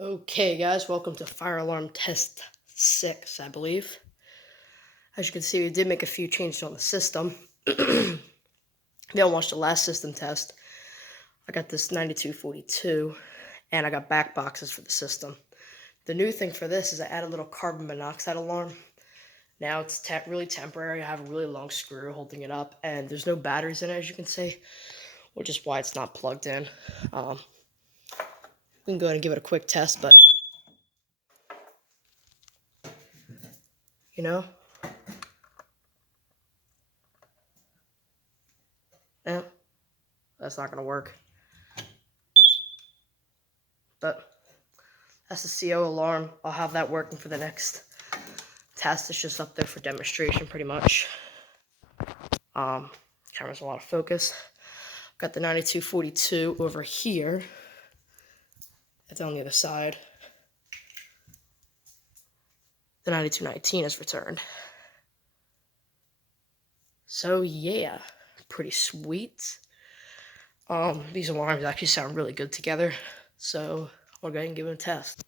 Okay, guys, welcome to Fire Alarm Test 6, I believe. As you can see, we did make a few changes on the system. If you haven't watched the last system test, I got this 9242, and I got back boxes for the system. The new thing for this is I added a little carbon monoxide alarm. Now it's really temporary. I have a really long screw holding it up, and there's no batteries in it, as you can see, which is why it's not plugged in. We can go ahead and give it a quick test, but you know, yeah, that's not gonna work. But that's the CO alarm. I'll have that working for the next test. It's just up there for demonstration, pretty much. Camera's a lot of focus. Got the 9242 over here. It's on the other side. The 9219 is returned. So yeah, pretty sweet. These alarms actually sound really good together. So I'll go ahead and give it a test.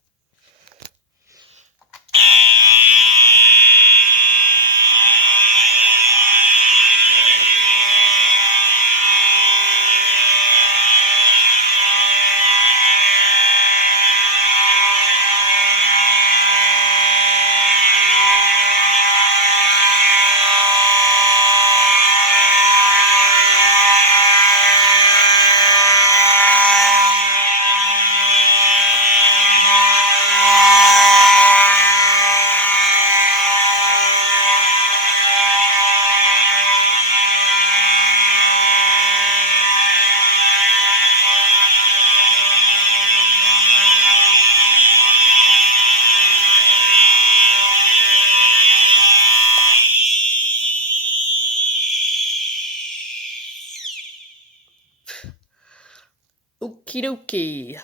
Okie dokie.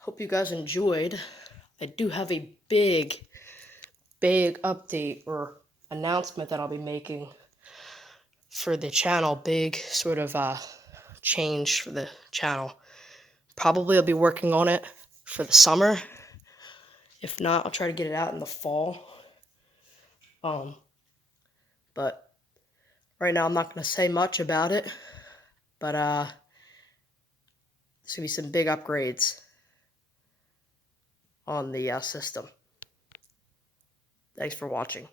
Hope you guys enjoyed. I do have a big update or announcement that I'll be making for the channel. Big sort of change for the channel. Probably I'll be working on it for the summer. If not, I'll try to get it out in the fall. But right now I'm not going to say much about it. But there's going to be some big upgrades on the system. Thanks for watching.